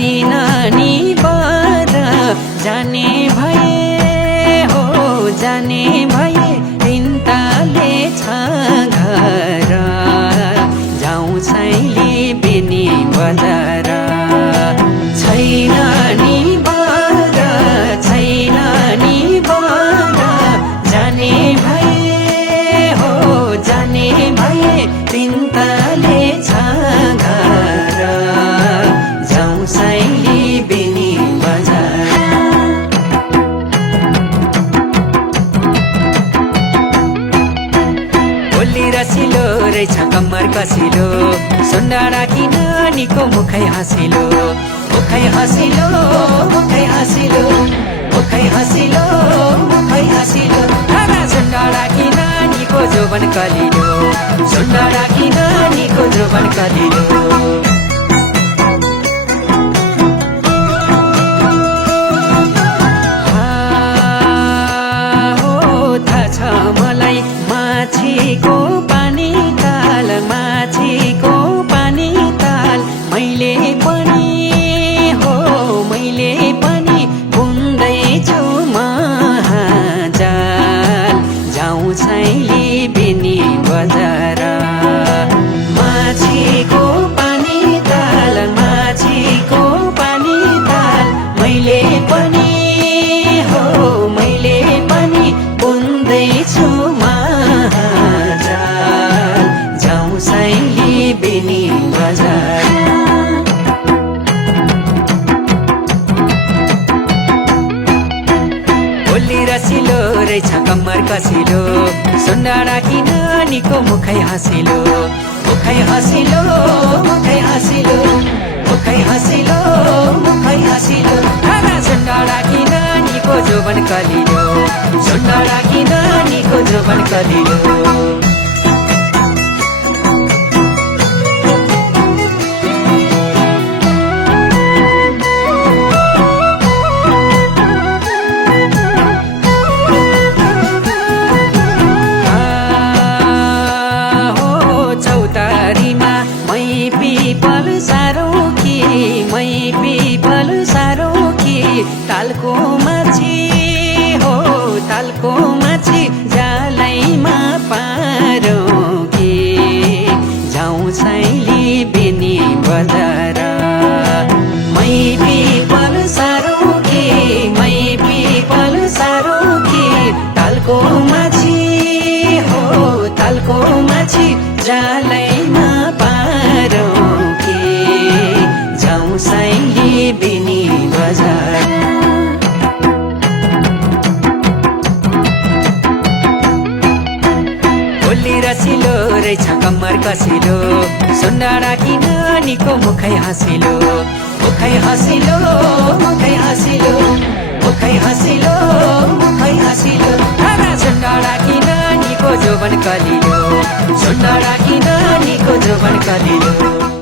छैन नि बर जाने भए हो जाने भए तिनताले छ घर जाउँ छैली बेनी बजार छैन नि बर छैन नि बर जाने भए हो जाने भए तिनताले छ घर जाउँ छैली बेनी बजार बोली रसिलो रहेछ कम्मर कसिलो सुन्दा राखी नानीको मुखै हाँसिलो मुखै हाँसिलो मुखै हाँसिलो मुखै हाँसिलो मुखै हाँसिलो सुन्दा राखी नानीको जोबन कलिलो सुन्दा राखी नानीको जोबन कलिलो मलाई माछीको पानी ताल माछीको पानी ताल मैले पनि हो मैले पनि बुन्दैछु महाजाल जाउँ छैली बेनी बजार माछीको पानी ताल माछीको पानी ताल मैले पनि हो मैले पनि बुन्दैछु महाजाल जाउँ छैली बेनी बजार बोली रसिलो रहेछ कम्मर कसिलो सुन्दा राखी नानीको मुखै हाँसिलो मुखै हाँसिलो मुखै हाँसिलो मुखै हाँसिलो मुखै हाँसिलो सुन्दा राखी नानीको जोबन कलिलो सुन्दा राखी नानीको जोबन कलिलो पिपल सारोखी मै पिपल सारोखी तालको माछी हो तालको माछी जालैमा पारोकी जाउँ छैली बेनी बजार मै पिपल सारोखी मै पिपल सारोखी तालको माछी हो तालको माछी जालैमा छैली बेनी बजार बोली रसिलो रहेछ कम्मर कसिलो सुन्दा राखी नानीको मुखै हाँसिलो मुखै हाँसिलो मुखै हाँसिलो मुखै हाँसिलो मुखै हाँसिलो सुन्दा राखी नानीको जोबन कलिलो सुन्दा राखी नानीको जोबन कलिलो